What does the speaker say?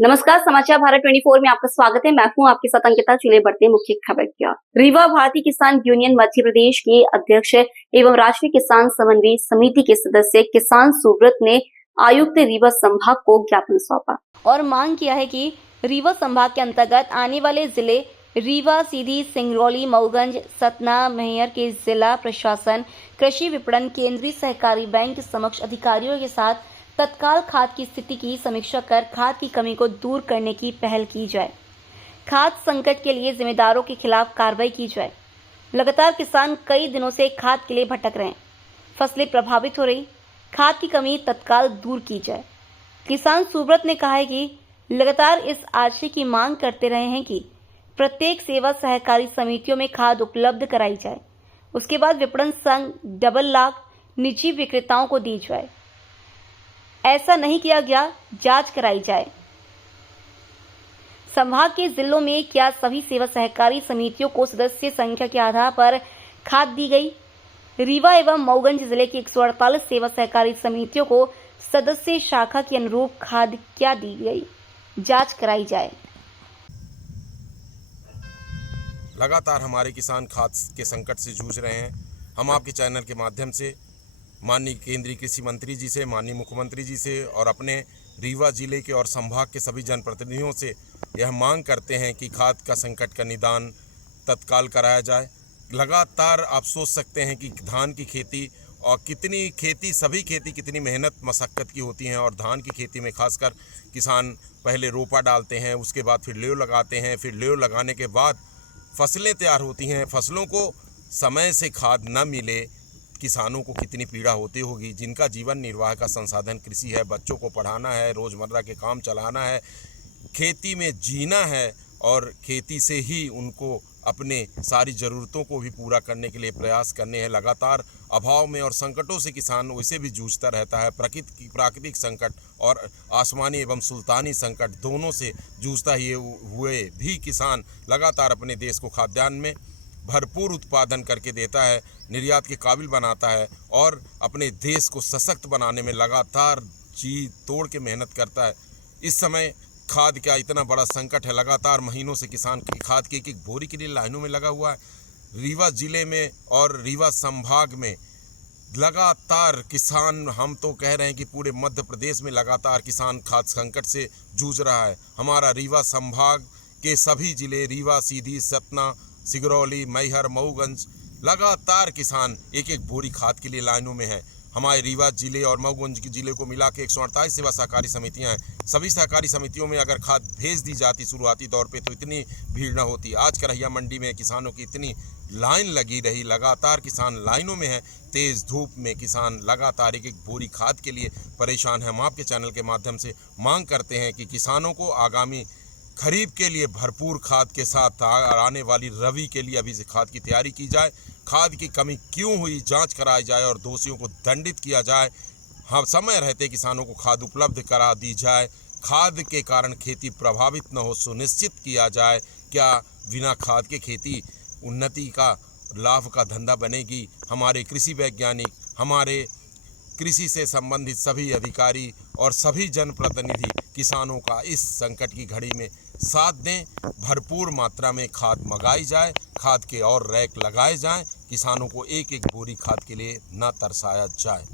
नमस्कार, समाचार भारत 24 में आपका स्वागत है। मैं हूं आपके साथ अंकिता। चलिए बढ़ते हैं मुख्य खबर की ओर। रीवा भारतीय किसान यूनियन मध्य प्रदेश के अध्यक्ष एवं राष्ट्रीय किसान समन्वय समिति के सदस्य किसान सुब्रत ने आयुक्त रीवा संभाग को ज्ञापन सौंपा और मांग किया है कि रीवा संभाग के अंतर्गत आने वाले जिले रीवा, सीधी, सिंगरौली, मऊगंज, सतना, मैहर के जिला प्रशासन, कृषि विपणन, केंद्रीय सहकारी बैंक समक्ष अधिकारियों के साथ तत्काल खाद की स्थिति की समीक्षा कर खाद की कमी को दूर करने की पहल की जाए। खाद संकट के लिए जिम्मेदारों के खिलाफ कार्रवाई की जाए। लगातार किसान कई दिनों से खाद के लिए भटक रहे हैं, फसलें प्रभावित हो रही, खाद की कमी तत्काल दूर की जाए। किसान सुब्रत ने कहा है कि लगातार इस आशय की मांग करते रहे हैं कि प्रत्येक सेवा सहकारी समितियों में खाद उपलब्ध कराई जाए, उसके बाद विपणन संघ डबल लाख निजी विक्रेताओं को दी जाए। ऐसा नहीं किया गया, जांच कराई जाए। संभाग के जिलों में क्या सभी सेवा सहकारी समितियों को सदस्य संख्या के आधार पर खाद दी गई? रीवा एवं मऊगंज जिले की 148 सेवा सहकारी समितियों को सदस्य शाखा के अनुरूप खाद क्या दी गई? जांच कराई जाए। लगातार हमारे किसान खाद के संकट से जूझ रहे हैं। हम आपके चैनल के माध्यम से माननीय केंद्रीय कृषि मंत्री जी से, माननीय मुख्यमंत्री जी से और अपने रीवा जिले के और संभाग के सभी जनप्रतिनिधियों से यह मांग करते हैं कि खाद का संकट का निदान तत्काल कराया जाए। लगातार आप सोच सकते हैं कि धान की खेती और सभी खेती कितनी मेहनत मशक्क़त की होती हैं और धान की खेती में खासकर किसान पहले रोपा डालते हैं, उसके बाद फिर लेव लगाते हैं, फिर लेव लगाने के बाद फसलें तैयार होती हैं। फसलों को समय से खाद न मिले किसानों को कितनी पीड़ा होती होगी, जिनका जीवन निर्वाह का संसाधन कृषि है, बच्चों को पढ़ाना है, रोज़मर्रा के काम चलाना है, खेती में जीना है और खेती से ही उनको अपने सारी ज़रूरतों को भी पूरा करने के लिए प्रयास करने हैं। लगातार अभाव में और संकटों से किसान वैसे भी जूझता रहता है। प्राकृतिक संकट और आसमानी एवं सुल्तानी संकट दोनों से जूझता हुए भी किसान लगातार अपने देश को खाद्यान्न में भरपूर उत्पादन करके देता है, निर्यात के काबिल बनाता है और अपने देश को सशक्त बनाने में लगातार जी तोड़ के मेहनत करता है। इस समय खाद का इतना बड़ा संकट है, लगातार महीनों से किसान खाद की एक बोरी के लिए लाइनों में लगा हुआ है। रीवा जिले में और रीवा संभाग में लगातार किसान, हम तो कह रहे हैं कि पूरे मध्य प्रदेश में लगातार किसान खाद संकट से जूझ रहा है। हमारा रीवा संभाग के सभी जिले रीवा, सीधी, सतना, सिंगरौली, मैहर, मऊगंज लगातार किसान एक एक बोरी खाद के लिए लाइनों में है। हमारे रीवा जिले और मऊगंज के जिले को मिला के 148 सेवा सहकारी समितियां हैं। सभी सहकारी समितियों में अगर खाद भेज दी जाती शुरुआती दौर पे तो इतनी भीड़ न होती। आज करहिया मंडी में किसानों की इतनी लाइन लगी रही, लगातार किसान लाइनों में है। तेज़ धूप में किसान लगातार एक एक बोरी खाद के लिए परेशान है। हम आपके चैनल के माध्यम से मांग करते हैं कि किसानों को आगामी खरीफ के लिए भरपूर खाद के साथ आने वाली रबी के लिए अभी से खाद की तैयारी की जाए। खाद की कमी क्यों हुई जांच कराई जाए और दोषियों को दंडित किया जाए। हाँ, समय रहते किसानों को खाद उपलब्ध करा दी जाए। खाद के कारण खेती प्रभावित न हो सुनिश्चित किया जाए। क्या बिना खाद के खेती उन्नति का लाभ का धंधा बनेगी? हमारे कृषि वैज्ञानिक, हमारे कृषि से संबंधित सभी अधिकारी और सभी जनप्रतिनिधि किसानों का इस संकट की घड़ी में साथ दें। भरपूर मात्रा में खाद मंगाई जाए, खाद के और रैक लगाए जाएं, किसानों को एक एक बोरी खाद के लिए न तरसाया जाए।